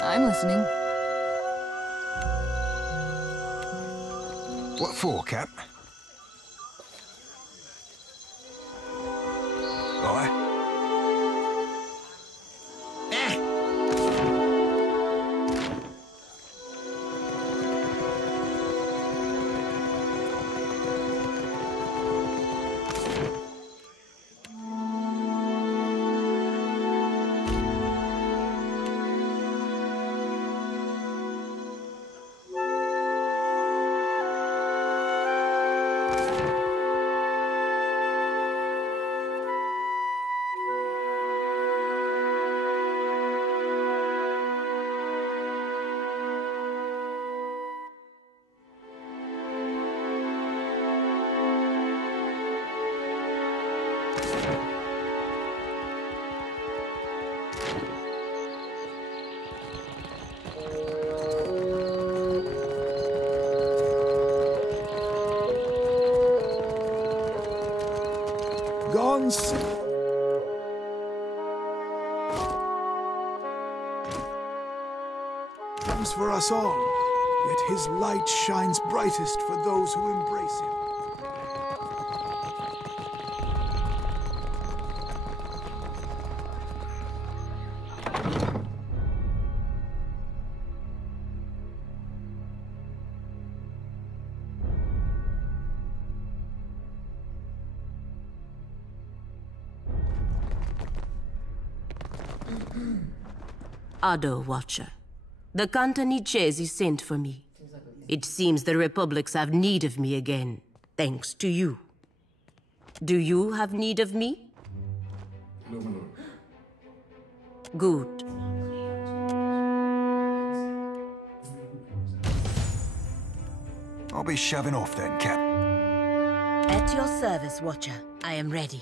I'm listening. What for, Cap? Aye. Gone. Comes for us all, yet his light shines brightest for those who embrace him. Ado, Watcher. The Cantanichesi sent for me. It seems the Republics have need of me again, thanks to you. Do you have need of me? No, my lord. Good. I'll be shoving off then, Cap. At your service, Watcher. I am ready.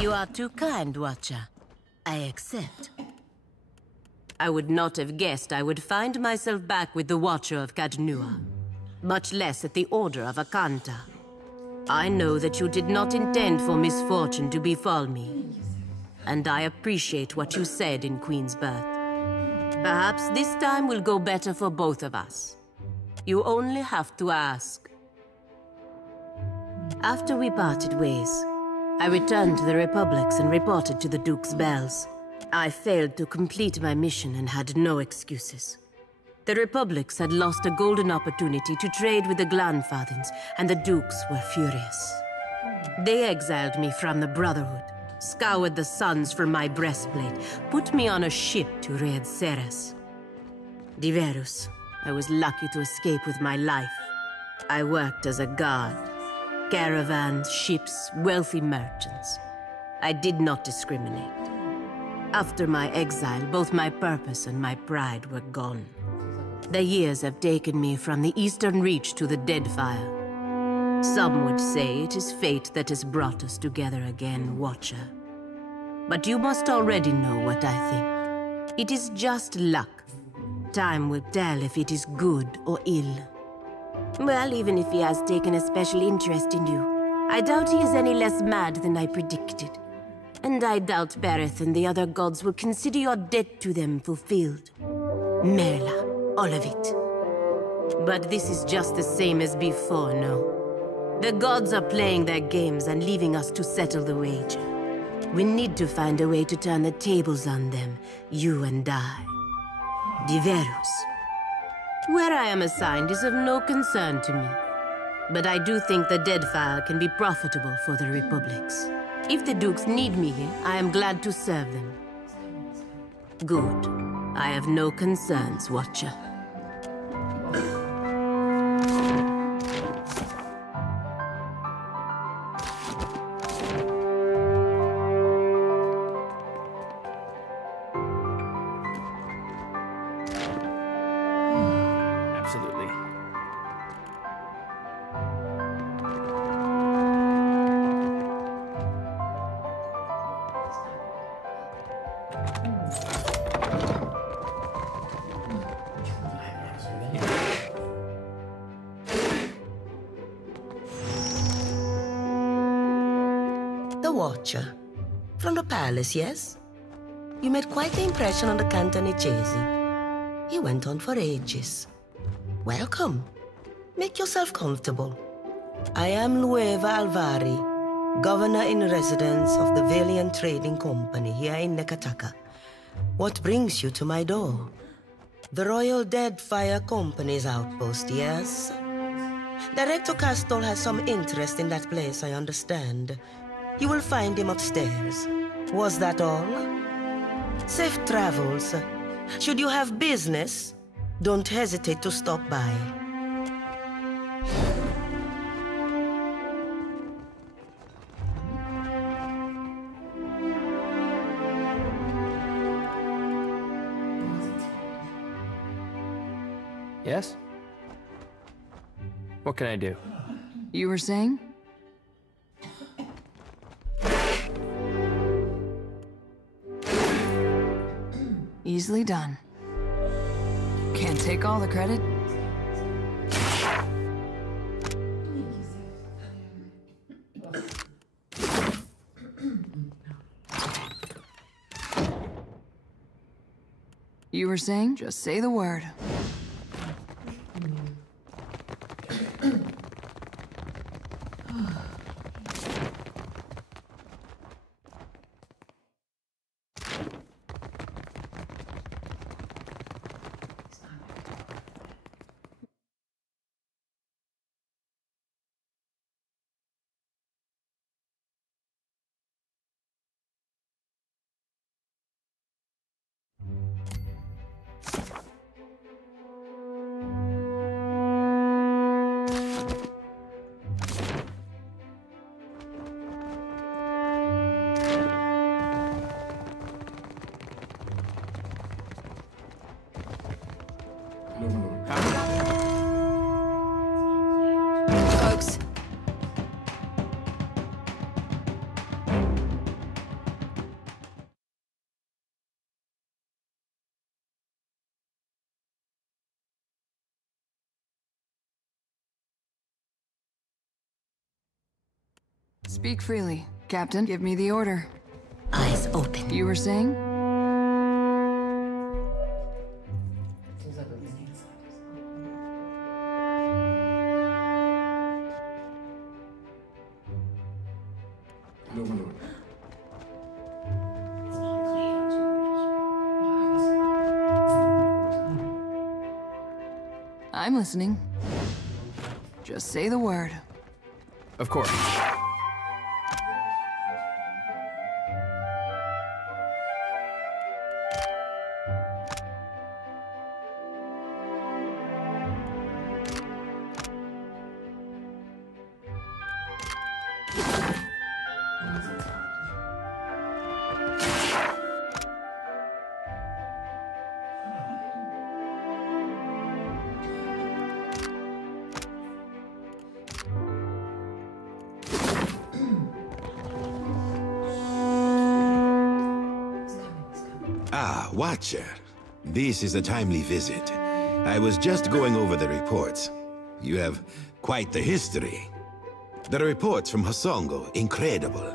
You are too kind, Watcher. I accept. I would not have guessed I would find myself back with the Watcher of Cadnua, much less at the Order of Akanta. I know that you did not intend for misfortune to befall me, and I appreciate what you said in Queen's Birth. Perhaps this time will go better for both of us. You only have to ask. After we parted ways, I returned to the Republics and reported to the Duke's bells. I failed to complete my mission and had no excuses. The Republics had lost a golden opportunity to trade with the Glanfathens, and the Dukes were furious. They exiled me from the Brotherhood, scoured the suns from my breastplate, put me on a ship to raid Ceres. Diverus, I was lucky to escape with my life. I worked as a guard. Caravans, ships, wealthy merchants. I did not discriminate. After my exile, both my purpose and my pride were gone. The years have taken me from the Eastern Reach to the Deadfire. Some would say it is fate that has brought us together again, Watcher. But you must already know what I think. It is just luck. Time will tell if it is good or ill. Well, even if he has taken a special interest in you, I doubt he is any less mad than I predicted. And I doubt Bereth and the other gods will consider your debt to them fulfilled. Merla. All of it. But this is just the same as before, no? The gods are playing their games and leaving us to settle the wager. We need to find a way to turn the tables on them, you and I. Diverus. Where I am assigned is of no concern to me. But I do think the Deadfire can be profitable for the Republics. If the Dukes need me here, I am glad to serve them. Good. I have no concerns, Watcher. Absolutely. The Watcher. From the palace, yes? You made quite the impression on the Cantonese. He went on for ages. Welcome. Make yourself comfortable. I am Lueva Alvari, governor in residence of the Valiant Trading Company here in Nekataka. What brings you to my door? The Royal Deadfire Company's outpost, yes? Director Castell has some interest in that place, I understand. You will find him upstairs. Was that all? Safe travels. Should you have business, don't hesitate to stop by. Yes? What can I do? You were saying? Easily done. Can't take all the credit. You were saying? Just say the word. Folks. Speak freely. Captain, give me the order. Eyes open. You were saying? No, my lord. I'm listening. Just say the word. Of course. Ah, Watcher. This is a timely visit. I was just going over the reports. You have quite the history. The reports from Hasongo, incredible.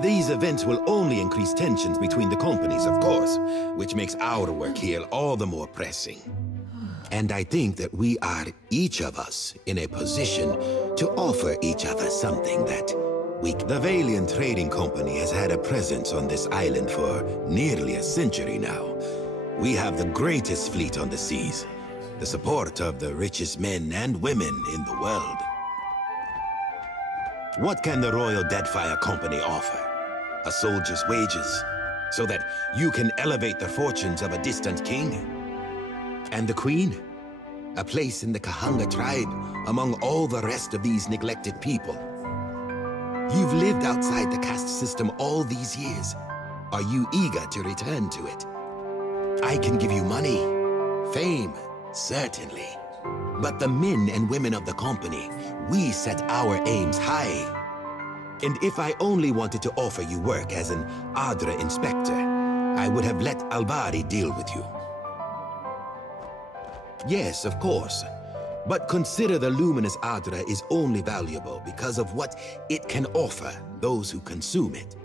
These events will only increase tensions between the companies, of course, which makes our work here all the more pressing. And I think that we are, each of us, in a position to offer each other something that the Valiant Trading Company has had a presence on this island for nearly a century now. We have the greatest fleet on the seas, the support of the richest men and women in the world. What can the Royal Deadfire Company offer? A soldier's wages, so that you can elevate the fortunes of a distant king? And the Queen? A place in the Kahanga tribe among all the rest of these neglected people. You've lived outside the caste system all these years. Are you eager to return to it? I can give you money, fame, certainly. But the men and women of the company, we set our aims high. And if I only wanted to offer you work as an Adra inspector, I would have let Albari deal with you. Yes, of course. But consider the luminous Adra is only valuable because of what it can offer those who consume it.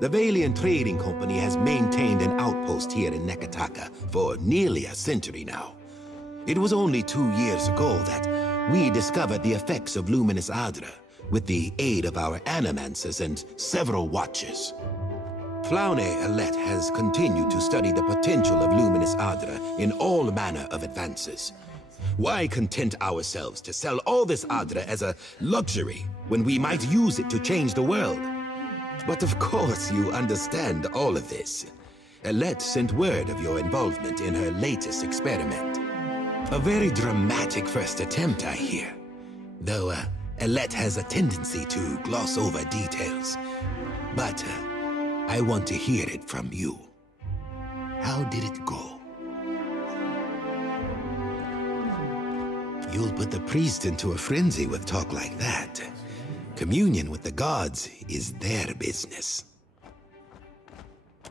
The Valiant Trading Company has maintained an outpost here in Nekataka for nearly a century now. It was only 2 years ago that we discovered the effects of luminous Adra with the aid of our animancers and several watchers. Flaune Alette has continued to study the potential of luminous Adra in all manner of advances. Why content ourselves to sell all this Adra as a luxury when we might use it to change the world? But of course you understand all of this. Alette sent word of your involvement in her latest experiment. A very dramatic first attempt, I hear. Though Alette has a tendency to gloss over details. But I want to hear it from you. How did it go? You'll put the priest into a frenzy with talk like that. Communion with the gods is their business.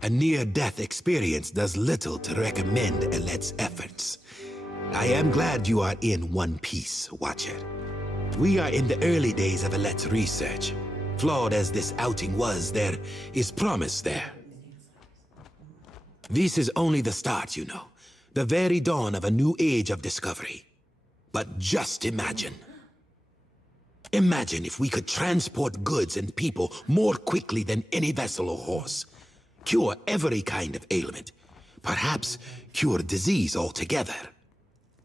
A near-death experience does little to recommend Alette's efforts. I am glad you are in one piece, Watcher. We are in the early days of Alette's research. Flawed as this outing was, there is promise there. This is only the start, you know. The very dawn of a new age of discovery. But just imagine. Imagine if we could transport goods and people more quickly than any vessel or horse. Cure every kind of ailment. Perhaps cure disease altogether.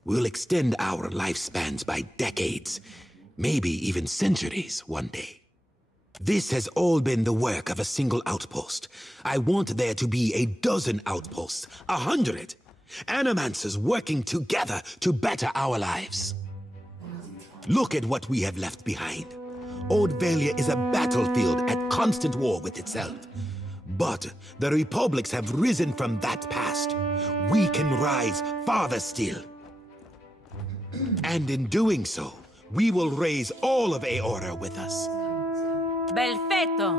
We'll extend our lifespans by decades, maybe even centuries one day. This has all been the work of a single outpost. I want there to be a dozen outposts, 100. Animancers working together to better our lives. Look at what we have left behind. Old Valia is a battlefield at constant war with itself. But the republics have risen from that past. We can rise farther still. And in doing so, we will raise all of Aora with us. Belfetto!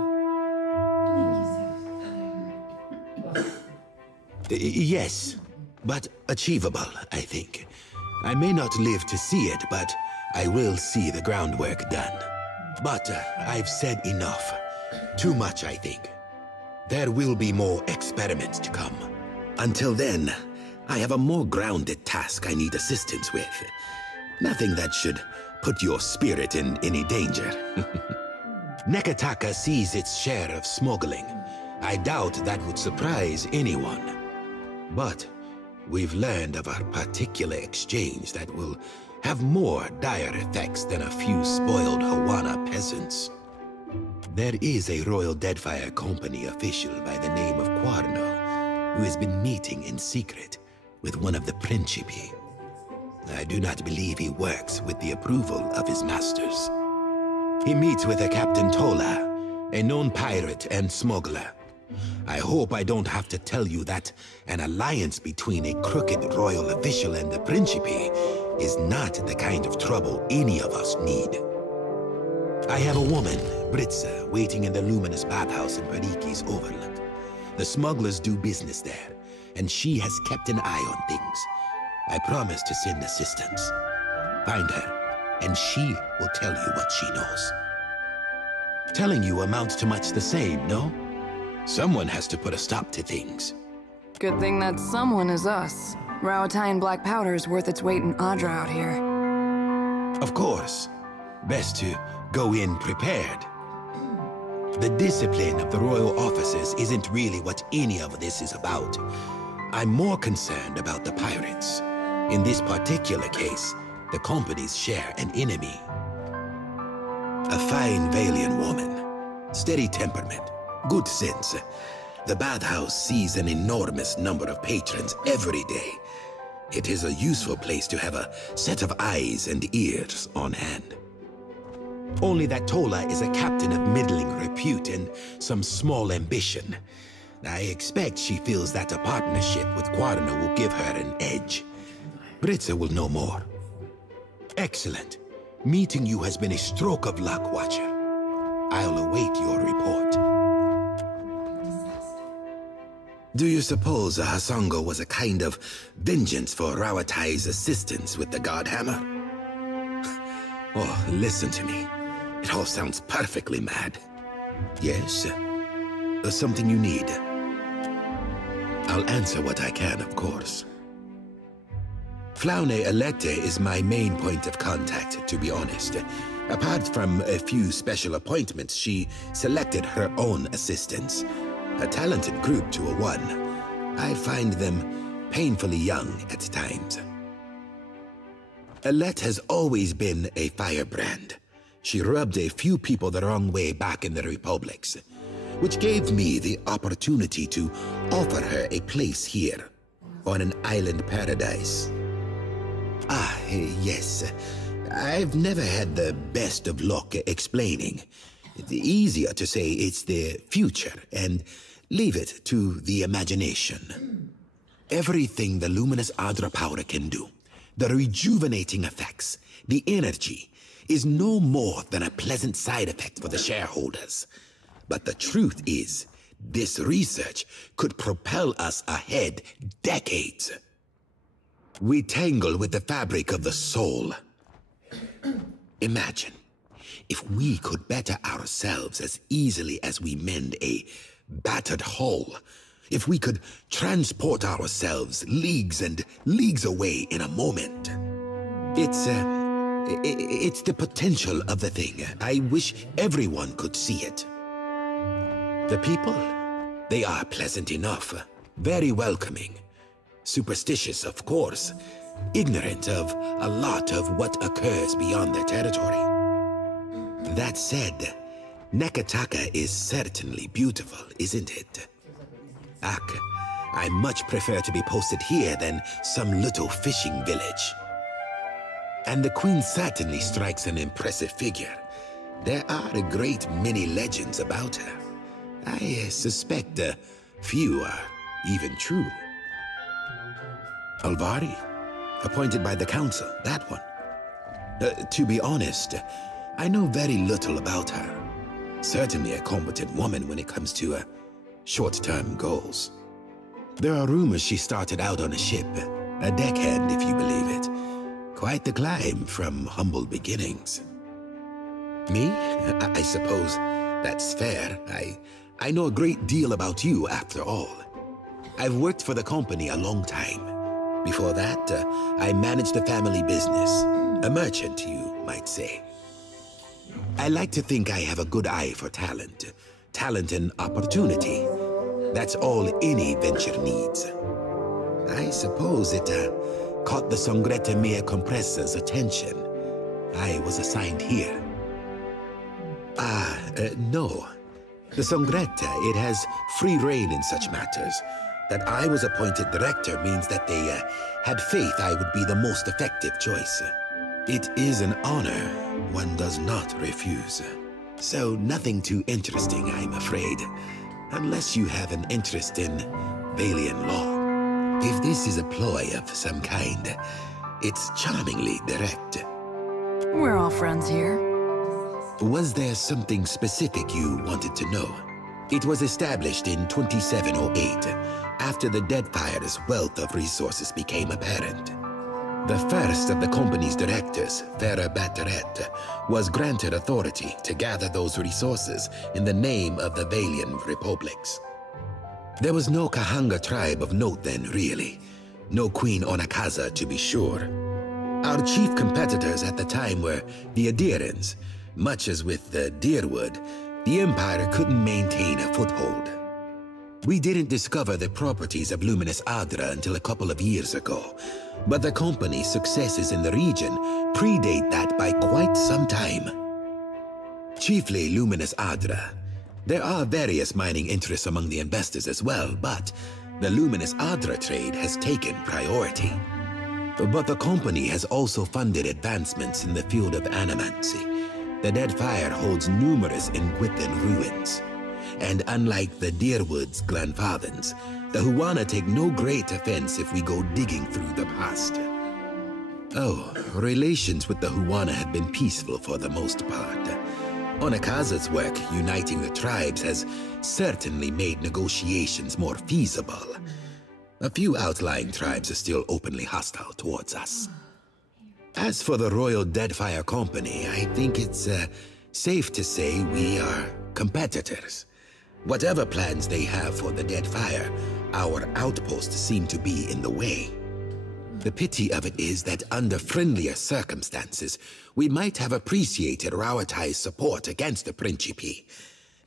Yes, but achievable, I think. I may not live to see it, but I will see the groundwork done. But I've said enough. Too much, I think. There will be more experiments to come. Until then, I have a more grounded task I need assistance with. Nothing that should put your spirit in any danger. Nekataka sees its share of smuggling. I doubt that would surprise anyone. But we've learned of a particular exchange that will have more dire effects than a few spoiled Hawana peasants. There is a Royal Deadfire Company official by the name of Quarno who has been meeting in secret with one of the Principi. I do not believe he works with the approval of his masters. He meets with a Captain Tola, a known pirate and smuggler. I hope I don't have to tell you that an alliance between a crooked royal official and the Principi is not the kind of trouble any of us need. I have a woman, Britza, waiting in the luminous bathhouse in Pariki's Overlook. The smugglers do business there, and she has kept an eye on things. I promise to send assistance. Find her, and she will tell you what she knows. Telling you amounts to much the same, no? Someone has to put a stop to things. Good thing that someone is us. Rauatine black powder is worth its weight in Adra out here. Of course. Best to go in prepared. The discipline of the royal officers isn't really what any of this is about. I'm more concerned about the pirates. In this particular case, the companies share an enemy. A fine Valian woman. Steady temperament. Good sense. The bathhouse sees an enormous number of patrons every day. It is a useful place to have a set of eyes and ears on hand. Only that Tola is a captain of middling repute and some small ambition. I expect she feels that a partnership with Quarno will give her an edge. Britza will know more. Excellent. Meeting you has been a stroke of luck, Watcher. I'll await your report. Do you suppose a Hasongo was a kind of vengeance for Rauatai's assistance with the Godhammer? Oh, listen to me. It all sounds perfectly mad. Yes? Something you need? I'll answer what I can, of course. Flaune Alette is my main point of contact, to be honest. Apart from a few special appointments, she selected her own assistants. A talented group to a one. I find them painfully young at times. Alette has always been a firebrand. She rubbed a few people the wrong way back in the Republics, which gave me the opportunity to offer her a place here, on an island paradise. Ah, yes. I've never had the best of luck explaining. It's easier to say it's the future and leave it to the imagination. Everything the luminous Adra powder can do, the rejuvenating effects, the energy, is no more than a pleasant side effect for the shareholders. But the truth is, this research could propel us ahead decades. We tangle with the fabric of the soul. Imagine if we could better ourselves as easily as we mend a battered hull. If we could transport ourselves leagues and leagues away in a moment. It's the potential of the thing. I wish everyone could see it. The people, they are pleasant enough, very welcoming. Superstitious, of course, ignorant of a lot of what occurs beyond their territory. That said, Nekataka is certainly beautiful, isn't it? Ak, I much prefer to be posted here than some little fishing village. And the Queen certainly strikes an impressive figure. There are a great many legends about her. I suspect a few are even true. Alvari, appointed by the council, that one. To be honest, I know very little about her. Certainly a competent woman when it comes to short-term goals. There are rumors she started out on a ship, a deckhand if you believe it. Quite the climb from humble beginnings. Me? I suppose that's fair. I know a great deal about you, after all. I've worked for the company a long time. Before that, I managed the family business. A merchant, you might say. I like to think I have a good eye for talent. Talent and opportunity. That's all any venture needs. I suppose it caught the Sangrete Mea Compressor's attention. I was assigned here. No. The Sangrete, it has free rein in such matters. That I was appointed director means that they had faith I would be the most effective choice. It is an honor one does not refuse. So nothing too interesting, I'm afraid. Unless you have an interest in Valian law. If this is a ploy of some kind, it's charmingly direct. We're all friends here. Was there something specific you wanted to know? It was established in 2708, after the Deadfire's wealth of resources became apparent. The first of the company's directors, Vera Batteret, was granted authority to gather those resources in the name of the Valian Republics. There was no Kahanga tribe of note then, really. No Queen Onakaza, to be sure. Our chief competitors at the time were the Adirans. Much as with the Deerwood, the Empire couldn't maintain a foothold. We didn't discover the properties of Luminous Adra until a couple of years ago, but the company's successes in the region predate that by quite some time. Chiefly Luminous Adra. There are various mining interests among the investors as well, but the Luminous Adra trade has taken priority. But the company has also funded advancements in the field of animancy. The Deadfire holds numerous Inquithan ruins. And unlike the Deerwood's grandfathers, the Huana take no great offense if we go digging through the past. Oh, relations with the Huana have been peaceful for the most part. Onakaza's work uniting the tribes has certainly made negotiations more feasible. A few outlying tribes are still openly hostile towards us. As for the Royal Deadfire Company, I think it's safe to say we are competitors. Whatever plans they have for the Deadfire, our outposts seem to be in the way. The pity of it is that under friendlier circumstances, we might have appreciated Rauatai's support against the Principe.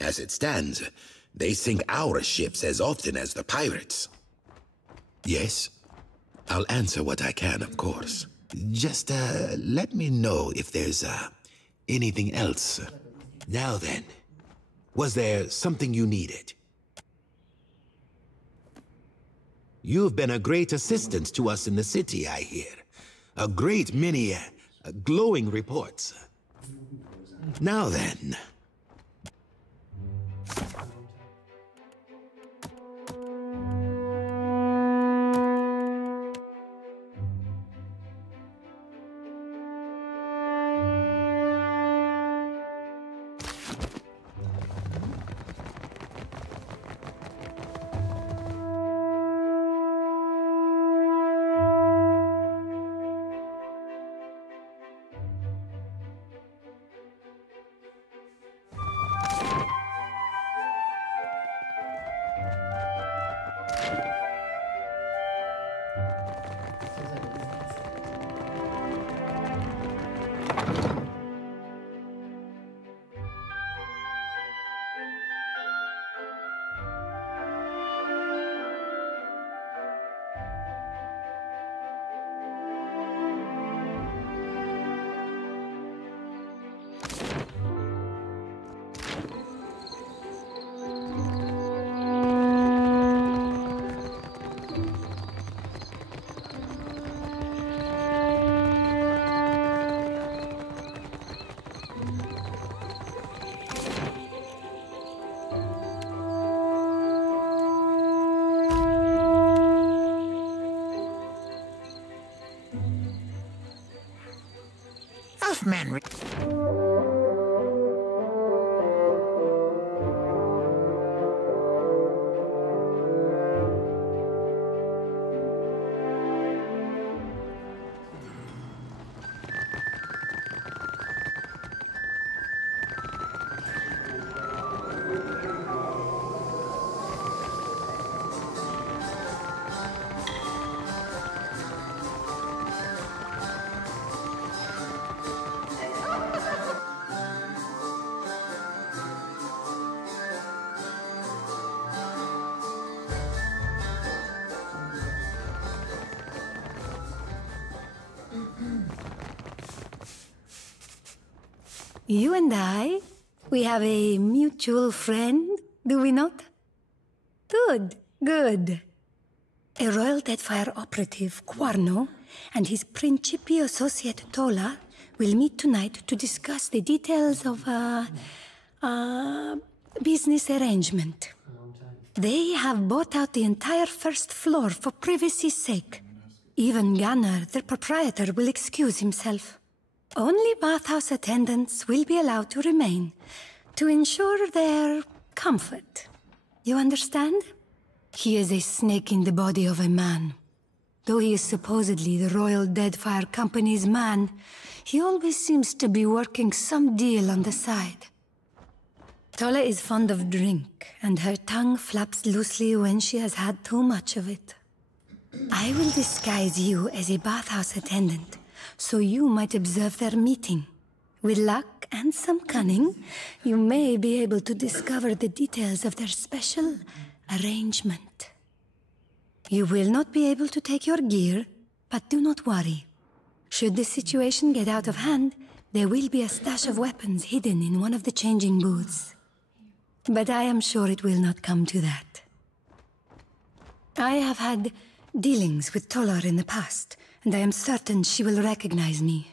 As it stands, they sink our ships as often as the pirates. Yes, I'll answer what I can, of course. Just, let me know if there's, anything else. Now then, was there something you needed? You've been a great assistance to us in the city, I hear. A great many, glowing reports. Now then... Man. You and I, we have a mutual friend, do we not? Good, good. A royal Deadfire operative, Quarno, and his Principi associate Tola will meet tonight to discuss the details of a business arrangement. They have bought out the entire first floor for privacy's sake. Even Gunnar, their proprietor, will excuse himself. Only bathhouse attendants will be allowed to remain, to ensure their comfort. You understand? He is a snake in the body of a man. Though he is supposedly the Royal Deadfire Company's man, he always seems to be working some deal on the side. Tola is fond of drink, and her tongue flaps loosely when she has had too much of it. I will disguise you as a bathhouse attendant, so you might observe their meeting. With luck and some cunning, you may be able to discover the details of their special arrangement. You will not be able to take your gear, but do not worry. Should the situation get out of hand, there will be a stash of weapons hidden in one of the changing booths. But I am sure it will not come to that. I have had dealings with Tolar in the past, and I am certain she will recognize me.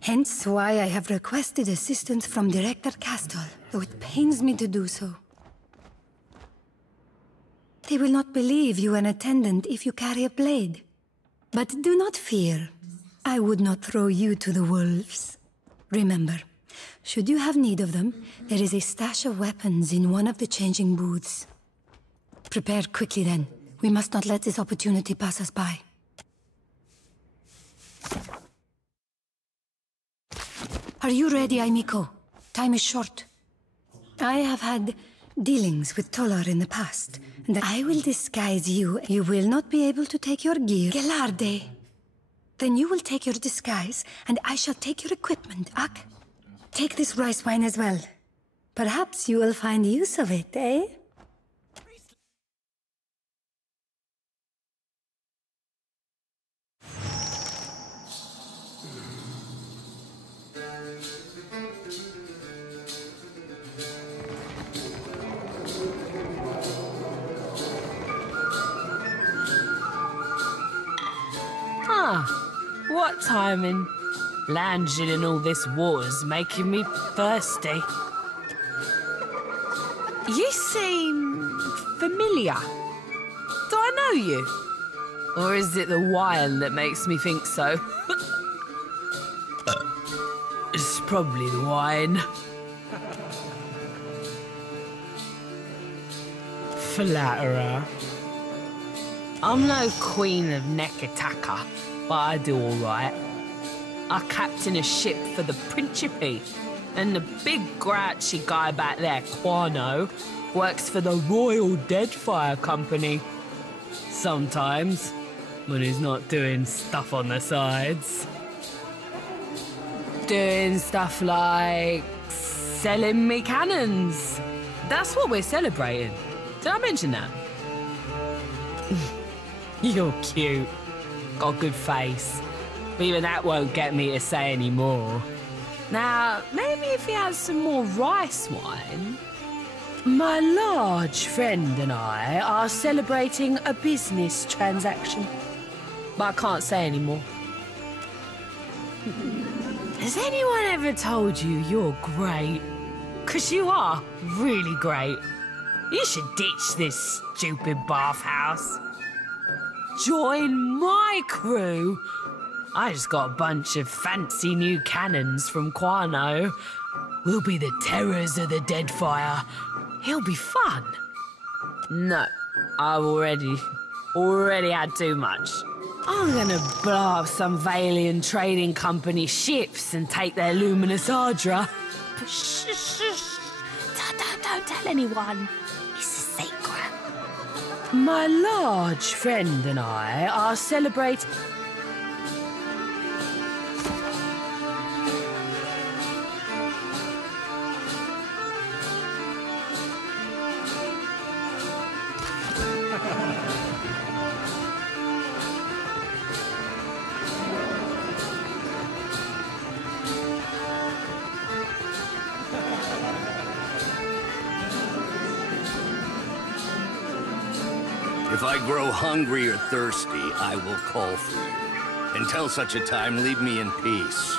Hence why I have requested assistance from Director Castle, though it pains me to do so. They will not believe you an attendant if you carry a blade. But do not fear. I would not throw you to the wolves. Remember, should you have need of them, there is a stash of weapons in one of the changing booths. Prepare quickly then. We must not let this opportunity pass us by. Are you ready, Aimiko? Time is short. I have had dealings with Tolar in the past, and I will disguise you. You will not be able to take your gear. Gelarde. Then you will take your disguise, and I shall take your equipment, Ak. Take this rice wine as well. Perhaps you will find use of it, eh? What timing? Lounging in all this water's making me thirsty. You seem familiar. Do I know you? Or is it the wine that makes me think so? It's probably the wine. Flatterer. I'm no queen of Nekataka, but I do all right. I captain a ship for the Principi, and the big grouchy guy back there, Quano, works for the Royal Deadfire Company. Sometimes, when he's not doing stuff on the sides. Doing stuff like selling me cannons. That's what we're celebrating. Did I mention that? You're cute. Got a good face. But even that won't get me to say any more. Now, maybe if he has some more rice wine. My large friend and I are celebrating a business transaction. But I can't say any more. Has anyone ever told you you're great? 'Cause you are really great. You should ditch this stupid bathhouse. Join my crew. I just got a bunch of fancy new cannons from Quano. We'll be the terrors of the Deadfire. It'll be fun. No, I've already had too much. I'm gonna blow up some Valian trading company ships and take their luminous Ardra. But shh. Don't tell anyone. It's a secret. My large friend and I are celebrating... If I grow hungry or thirsty, I will call for you. Until such a time, leave me in peace.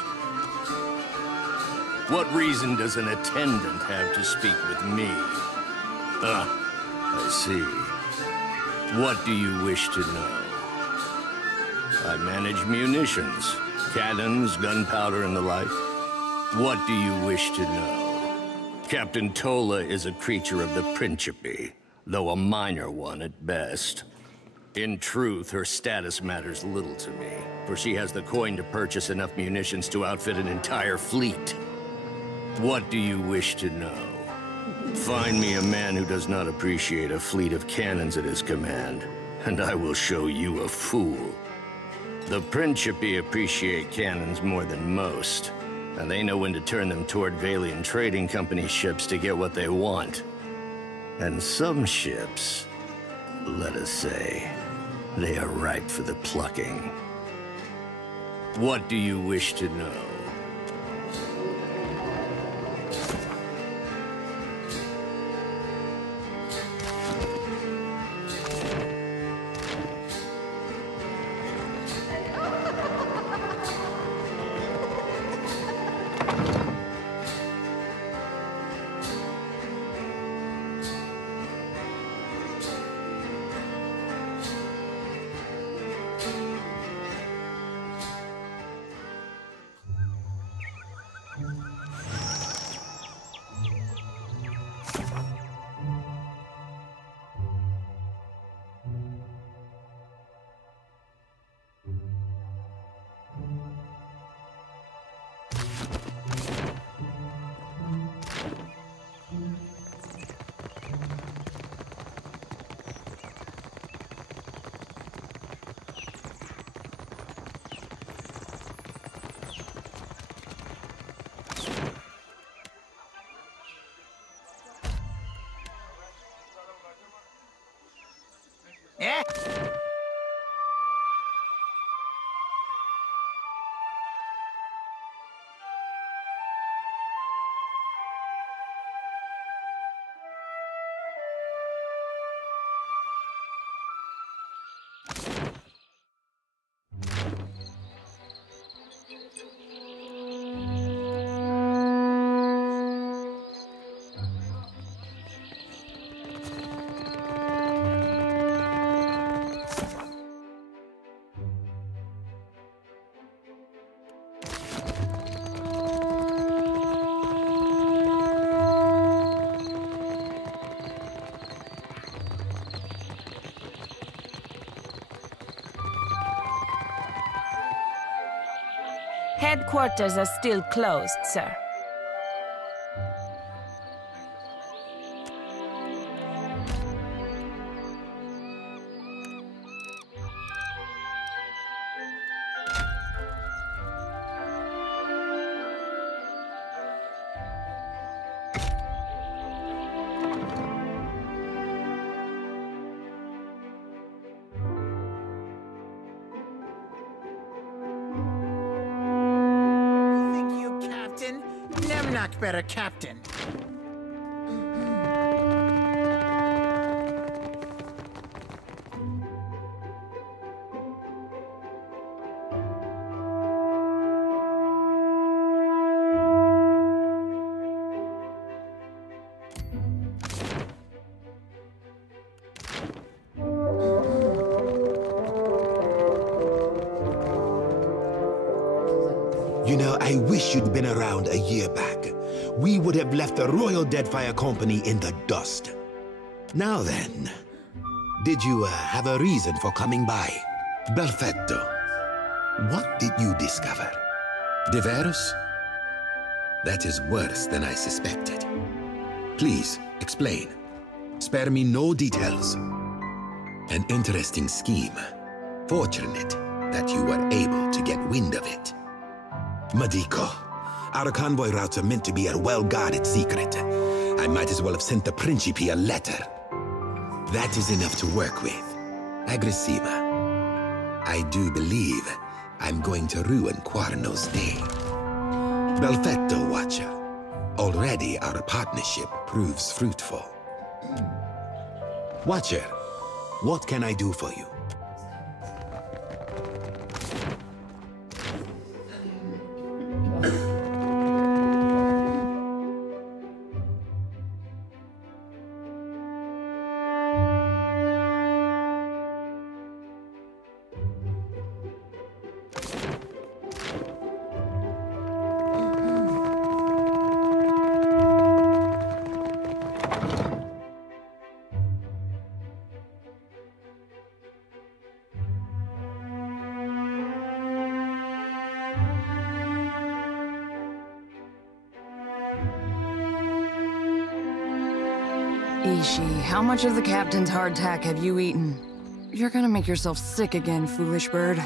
What reason does an attendant have to speak with me? I see. What do you wish to know? I manage munitions, cannons, gunpowder, and the like. What do you wish to know? Captain Tola is a creature of the Principe, though a minor one at best. In truth, her status matters little to me, for she has the coin to purchase enough munitions to outfit an entire fleet. What do you wish to know? Find me a man who does not appreciate a fleet of cannons at his command, and I will show you a fool. The Principe appreciate cannons more than most, and they know when to turn them toward Valian Trading Company ships to get what they want. And some ships, let us say, they are ripe for the plucking. What do you wish to know? Eh? Headquarters are still closed, sir. Nemnak better captain. You know, I wish you'd been around a year back. We would have left the Royal Deadfire Company in the dust. Now then, did you have a reason for coming by? Perfetto. What did you discover? Diverus? That is worse than I suspected. Please, explain. Spare me no details. An interesting scheme. Fortunate that you were able to get wind of it. Madiko, our convoy routes are meant to be a well-guarded secret. I might as well have sent the Principe a letter. That is enough to work with. Aggressiva, I do believe I'm going to ruin Quarno's day. Belfetto, Watcher. Already our partnership proves fruitful. Watcher, What can I do for you? Ishi, how much of the captain's hardtack have you eaten? You're gonna make yourself sick again, foolish bird.